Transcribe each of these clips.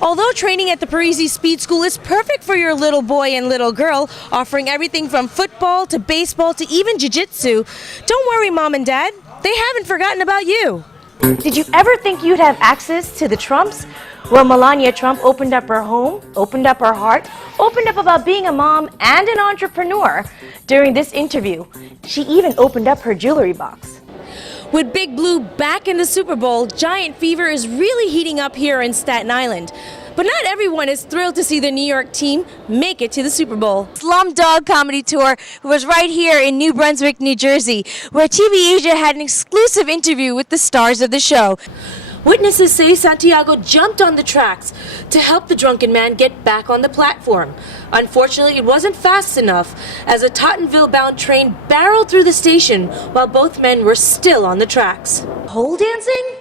Although training at the Parisi Speed School is perfect for your little boy and little girl, offering everything from football to baseball to even jiu-jitsu, don't worry, Mom and Dad, they haven't forgotten about you. Did you ever think you'd have access to the Trumps? Well, Melania Trump opened up her home, opened up her heart, opened up about being a mom and an entrepreneur during this interview. She even opened up her jewelry box. With Big Blue back in the Super Bowl, Giant Fever is really heating up here in Staten Island. But not everyone is thrilled to see the New York team make it to the Super Bowl. Slumdog Comedy Tour was right here in New Brunswick, New Jersey, where TV Asia had an exclusive interview with the stars of the show. Witnesses say Santiago jumped on the tracks to help the drunken man get back on the platform. Unfortunately, it wasn't fast enough as a Tottenville-bound train barreled through the station while both men were still on the tracks. Pole dancing?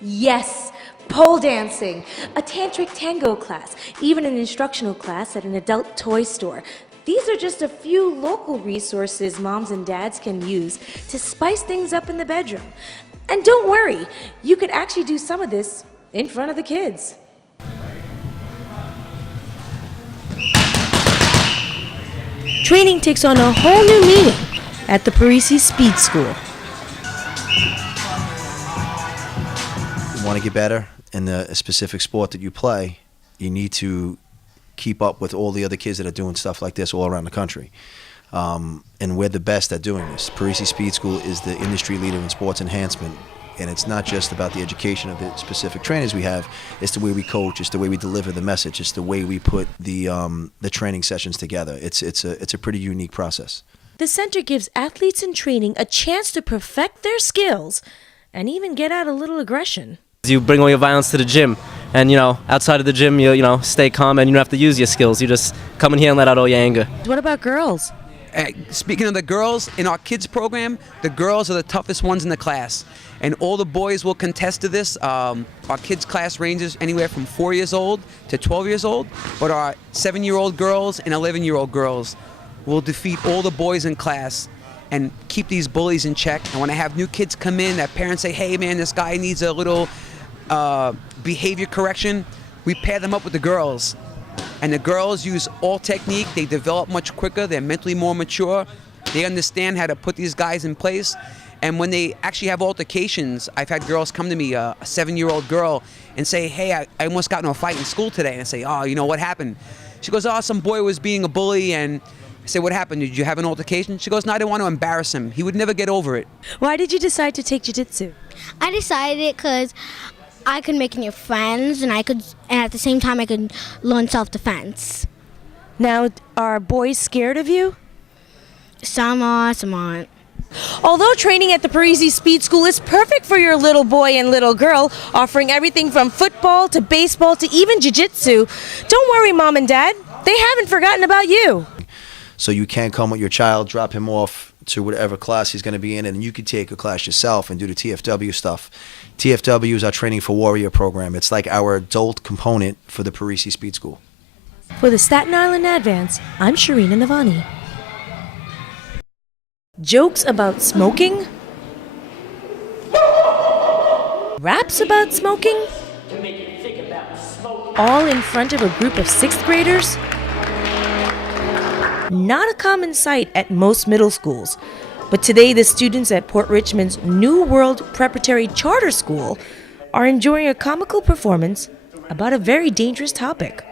Yes, pole dancing. A tantric tango class, even an instructional class at an adult toy store. These are just a few local resources moms and dads can use to spice things up in the bedroom. And don't worry, you could actually do some of this in front of the kids. Training takes on a whole new meaning at the Parisi Speed School. You want to get better in the specific sport that you play, you need to keep up with all the other kids that are doing stuff like this all around the country. And we're the best at doing this. Parisi Speed School is the industry leader in sports enhancement. And it's not just about the education of the specific trainers we have. It's the way we coach. It's the way we deliver the message. It's the way we put the training sessions together. It's a pretty unique process. The center gives athletes in training a chance to perfect their skills and even get out a little aggression. You bring all your violence to the gym, and outside of the gym, you stay calm and you don't have to use your skills. You just come in here and let out all your anger. What about girls? Speaking of the girls, in our kids program, the girls are the toughest ones in the class. And all the boys will contest to this. Our kids class ranges anywhere from 4 years old to 12 years old, but our 7-year-old girls and 11-year-old girls will defeat all the boys in class and keep these bullies in check. And when I have new kids come in, that parents say, hey man, this guy needs a little behavior correction, we pair them up with the girls. And the girls use all technique, they develop much quicker, they're mentally more mature, they understand how to put these guys in place. And when they actually have altercations, I've had girls come to me, a 7-year-old girl, and say, hey, I almost got into a fight in school today. And I say, oh, what happened? She goes, oh, some boy was being a bully. And I say, what happened? Did you have an altercation? She goes, no, I didn't want to embarrass him. He would never get over it. Why did you decide to take jiu-jitsu? I decided it because I could make new friends, and at the same time I could learn self-defense. Now, are boys scared of you? Some are, some aren't. Although training at the Parisi Speed School is perfect for your little boy and little girl, offering everything from football to baseball to even jiu-jitsu, don't worry, Mom and Dad, they haven't forgotten about you. So you can come with your child, drop him off to whatever class he's going to be in, and you can take a class yourself and do the TFW stuff. TFW is our Training for Warrior program. It's like our adult component for the Parisi Speed School. For the Staten Island Advance, I'm Sherrina Navani. Jokes about smoking? Raps about smoking? All in front of a group of 6th graders? Not a common sight at most middle schools, but today the students at Port Richmond's New World Preparatory Charter School are enjoying a comical performance about a very dangerous topic.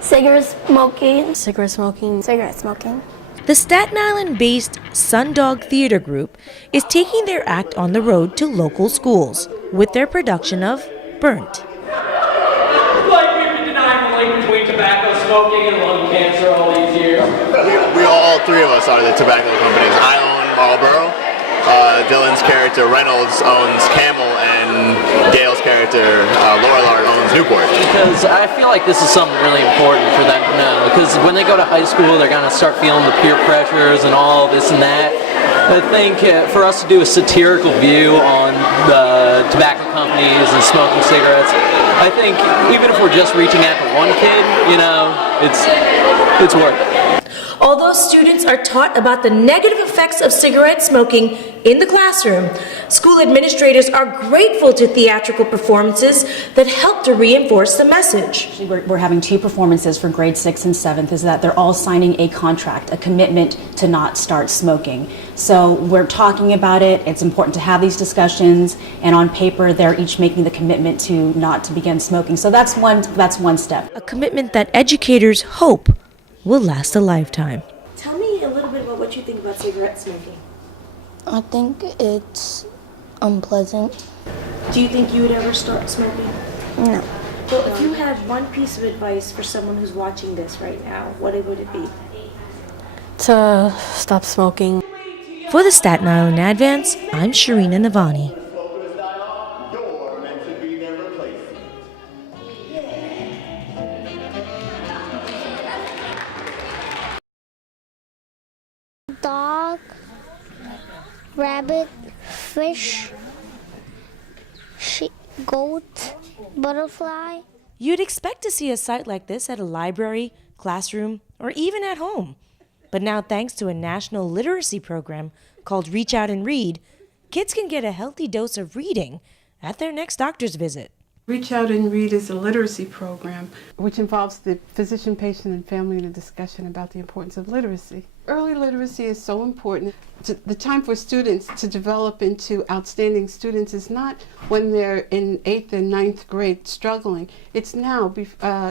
Cigarette smoking. Cigarette smoking. Cigarette smoking. The Staten Island-based Sundog Theater Group is taking their act on the road to local schools with their production of Burnt. It's like we've been denying the link between tobacco smoking and lung cancer all these years. We all three of us are the tobacco companies. I own Marlboro. Dylan's character Reynolds owns Camel, and Gail's character Lorillard owns Newport. Because I feel like this is something really important for them to know. Because when they go to high school, they're going to start feeling the peer pressures and all this and that. I think for us to do a satirical view on the tobacco companies and smoking cigarettes, I think even if we're just reaching out to one kid, it's worth it. Although students are taught about the negative effects of cigarette smoking, In the classroom, school administrators are grateful to theatrical performances that help to reinforce the message. We're having 2 performances for grade 6 and 7th, is that they're all signing a contract, a commitment to not start smoking. So we're talking about it, it's important to have these discussions, and on paper they're each making the commitment to not to begin smoking. So that's one step. A commitment that educators hope will last a lifetime. Tell me a little bit about what you think about cigarette smoking. I think it's unpleasant. Do you think you would ever start smoking? No. Well, if you had one piece of advice for someone who's watching this right now, what would it be? To stop smoking. For the Staten Island Advance, I'm Sherrina Navani. Dog, rabbit, fish, goat, butterfly. You'd expect to see a site like this at a library, classroom, or even at home. But now, thanks to a national literacy program called Reach Out and Read, kids can get a healthy dose of reading at their next doctor's visit. Reach Out and Read is a literacy program which involves the physician, patient, and family in a discussion about the importance of literacy. Early literacy is so important. The time for students to develop into outstanding students is not when they're in 8th and 9th grade struggling. It's now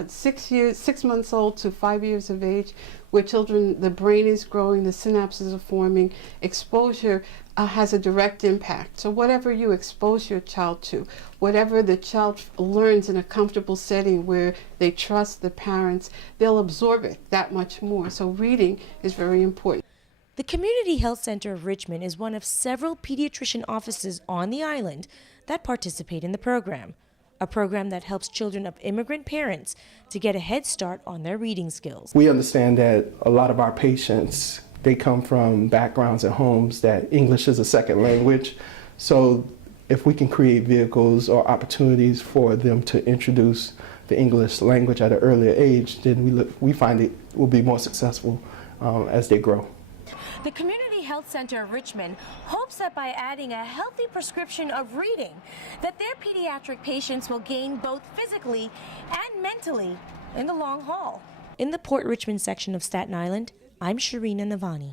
6 months old to 5 years of age, where children, the brain is growing, the synapses are forming. Exposure has a direct impact. So whatever you expose your child to, whatever the child learns in a comfortable setting where they trust the parents, they'll absorb it that much more. So reading is very important. The Community Health Center of Richmond is one of several pediatrician offices on the island that participate in the program, a program that helps children of immigrant parents to get a head start on their reading skills. We understand that a lot of our patients, they come from backgrounds and homes that English is a second language. So if we can create vehicles or opportunities for them to introduce the English language at an earlier age, then we find it will be more successful as they grow. The Community Health Center of Richmond hopes that by adding a healthy prescription of reading, that their pediatric patients will gain both physically and mentally in the long haul. In the Port Richmond section of Staten Island, I'm Sherrina Navani.